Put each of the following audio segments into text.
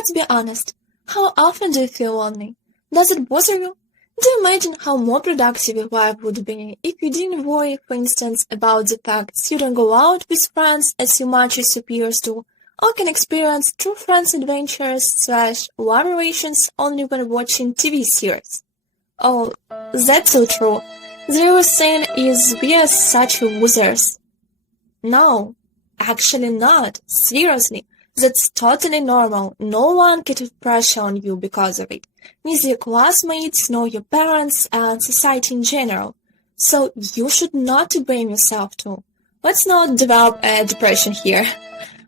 let's be honest. How often do you feel lonely? Does it bother you? Do you imagine how more productive your life would be if you didn't worry, for instance, about the fact you don't go out with friends as much as your peers do, or can experience true friends adventures/love relations only when watching TV series? Oh, that's so true. The real thing is we are such losers. No, actually not. Seriously. That's totally normal. No one can put pressure on you because of it. Neither your classmates nor your parents and society in general. So you should not blame yourself too. Let's not develop a depression here.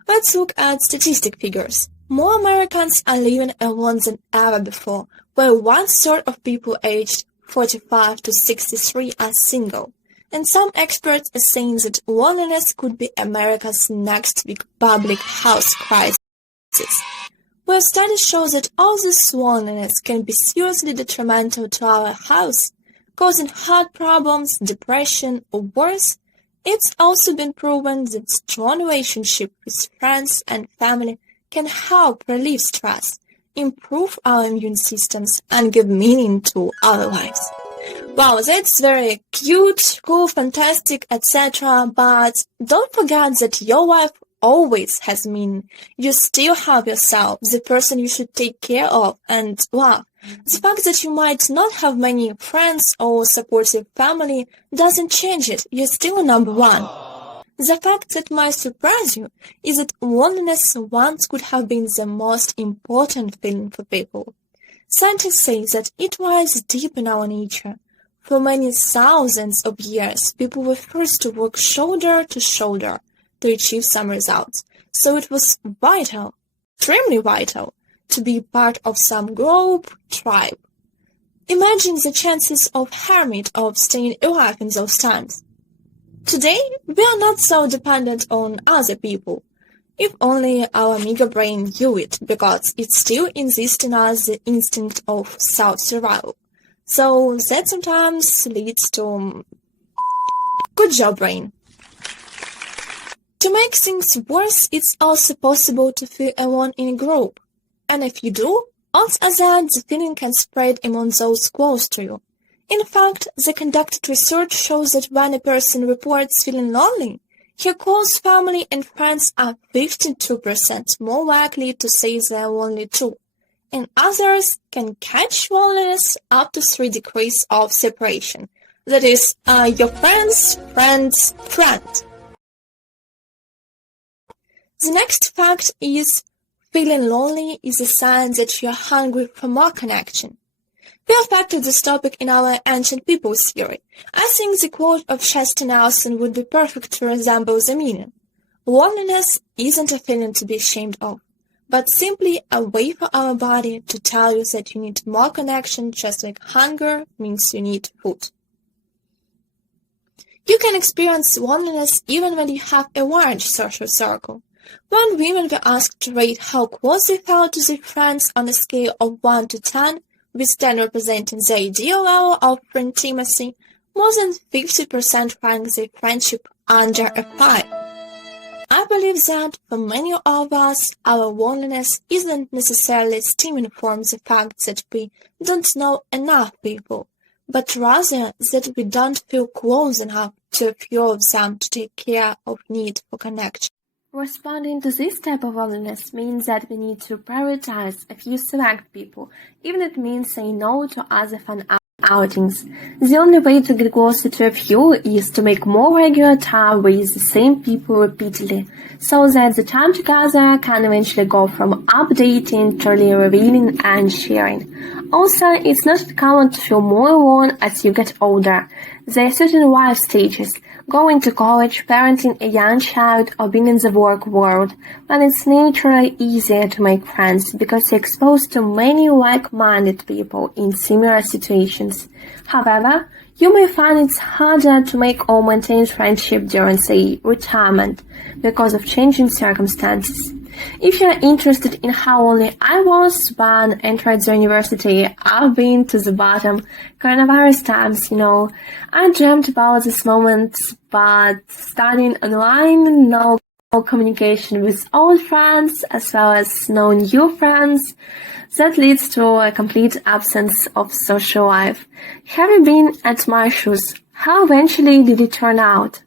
Let's look at statistic figures. More Americans are living alone than ever before, while 1/3 of people aged 45 to 63 are single. And some experts are saying that loneliness could be America's next big public health crisis. Where studies show that all this loneliness can be seriously detrimental to our health, causing heart problems, depression, or worse, it's also been proven that strong relationship with friends and family can help relieve stress, improve our immune systems, and give meaning to our lives. Wow, that's very cute, cool, fantastic, etc. But don't forget that your life always has meaning. You still have yourself, the person you should take care of and love. The fact that you might not have many friends or supportive family doesn't change it. You're still number one. The fact that might surprise you is that loneliness once could have been the most important feeling for people. Scientists say that it lies deep in our nature. For many thousands of years, people were forced to work shoulder to shoulder to achieve some results. So it was vital, extremely vital, to be part of some group, tribe. Imagine the chances of hermit of staying alive in those times. Today, we are not so dependent on other people. If only our amiga brain knew it, because it still insists in us the instinct of self-survival. So that sometimes leads to good job, brain. To make things worse, it's also possible to feel alone in a group. And if you do, odds are that the feeling can spread among those close to you. In fact, the conducted research shows that when a person reports feeling lonely, her close family and friends are 52% more likely to say they're lonely too. And others can catch loneliness up to 3 degrees of separation. That is, your friend's friend's friend. The next fact is feeling lonely is a sign that you're hungry for more connection. We have factored this topic in our ancient peoples theory. I think the quote of Chester Nelson would be perfect to resemble the meaning. Loneliness isn't a feeling to be ashamed of, but simply a way for our body to tell you that you need more connection, just like hunger means you need food. You can experience loneliness even when you have a large social circle. When women were asked to rate how close they felt to their friends on a scale of 1 to 10, with 10 representing the ideal level of intimacy, more than 50% ranked their friendship under a 5. I believe that for many of us, our loneliness isn't necessarily stemming from the fact that we don't know enough people, but rather that we don't feel close enough to a few of them to take care of need for connection. Responding to this type of loneliness means that we need to prioritize a few select people, even if it means saying no to other fun outings. The only way to get closer to a few is to make more regular time with the same people repeatedly, so that the time together can eventually go from updating to really revealing and sharing. Also, it's not common to feel more alone as you get older. There are certain life stages, going to college, parenting a young child, or being in the work world, when it's naturally easier to make friends because you're exposed to many like-minded people in similar situations. However, you may find it's harder to make or maintain friendship during, say, retirement because of changing circumstances. If you're interested in how lonely I was when I entered the university, I've been to the bottom. Coronavirus times, I dreamt about this moment, but studying online, no communication with old friends as well as no new friends. That leads to a complete absence of social life. Having been at my shoes, how eventually did it turn out?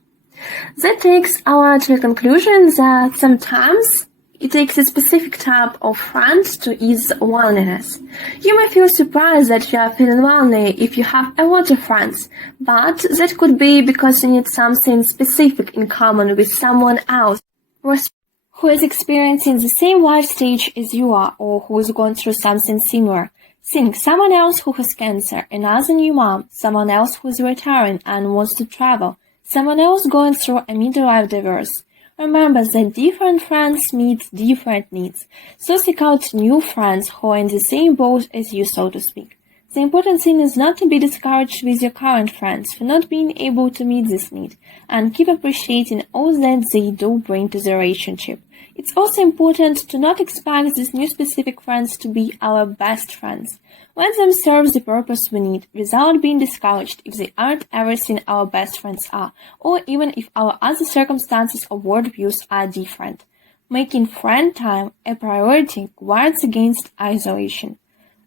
That takes our to a conclusion that sometimes it takes a specific type of friend to ease loneliness. You may feel surprised that you are feeling lonely if you have a lot of friends, but that could be because you need something specific in common with someone else who is experiencing the same life stage as you are or who is going through something similar. Think someone else who has cancer, another new mom, someone else who is retiring and wants to travel, someone else going through a midlife divorce. Remember that different friends meet different needs, so seek out new friends who are in the same boat as you, so to speak. The important thing is not to be discouraged with your current friends for not being able to meet this need, and keep appreciating all that they do bring to the relationship. It's also important to not expect these new specific friends to be our best friends. Let them serve the purpose we need, without being discouraged if they aren't everything our best friends are, or even if our other circumstances or worldviews are different. Making friend time a priority guards against isolation.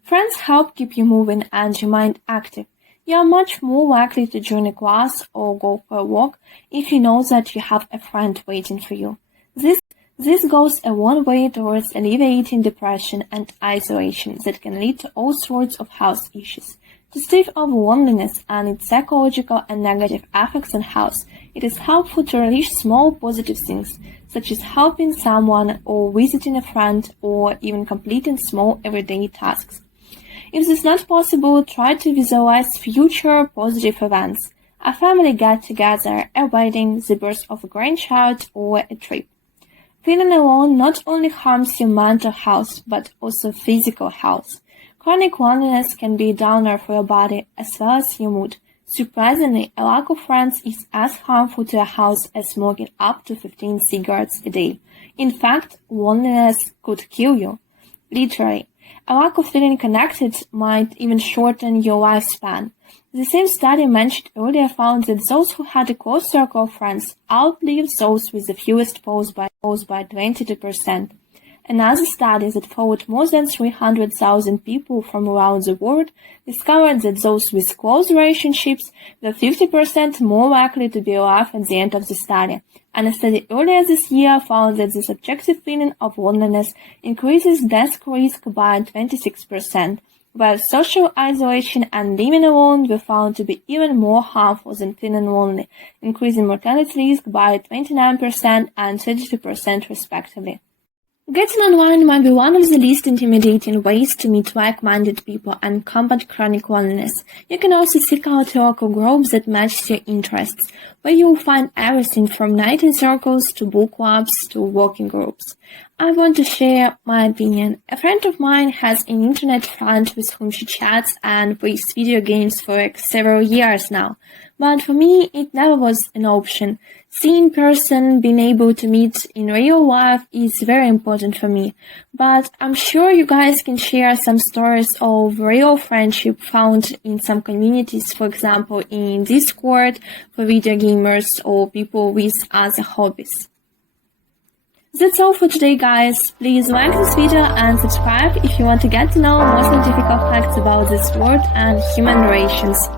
Friends help keep you moving and your mind active. You are much more likely to join a class or go for a walk if you know that you have a friend waiting for you. This goes a long way towards alleviating depression and isolation that can lead to all sorts of health issues. To stave off loneliness and its psychological and negative effects on health, it is helpful to release small positive things, such as helping someone or visiting a friend or even completing small everyday tasks. If this is not possible, try to visualize future positive events, a family get-together, a wedding, the birth of a grandchild, or a trip. Feeling alone not only harms your mental health, but also physical health. Chronic loneliness can be a downer for your body as well as your mood. Surprisingly, a lack of friends is as harmful to a health as smoking up to 15 cigarettes a day. In fact, loneliness could kill you. Literally. A lack of feeling connected might even shorten your lifespan. The same study mentioned earlier found that those who had a close circle of friends outlived those with the fewest posts by 22%. Another study that followed more than 300,000 people from around the world discovered that those with close relationships were 50% more likely to be alive at the end of the study. And a study earlier this year found that the subjective feeling of loneliness increases death risk by 26%, while social isolation and living alone were found to be even more harmful than feeling lonely, increasing mortality risk by 29% and 32% respectively. Getting online might be one of the least intimidating ways to meet like-minded people and combat chronic loneliness. You can also seek out local groups that match your interests, where you will find everything from nighting circles to book clubs to walking groups. I want to share my opinion. A friend of mine has an internet friend with whom she chats and plays video games for several years now. But for me, it never was an option. Seeing person, being able to meet in real life is very important for me. But I'm sure you guys can share some stories of real friendship found in some communities, for example, in Discord for video gamers or people with other hobbies. That's all for today, guys. Please like this video and subscribe if you want to get to know more scientific facts about this world and human relations.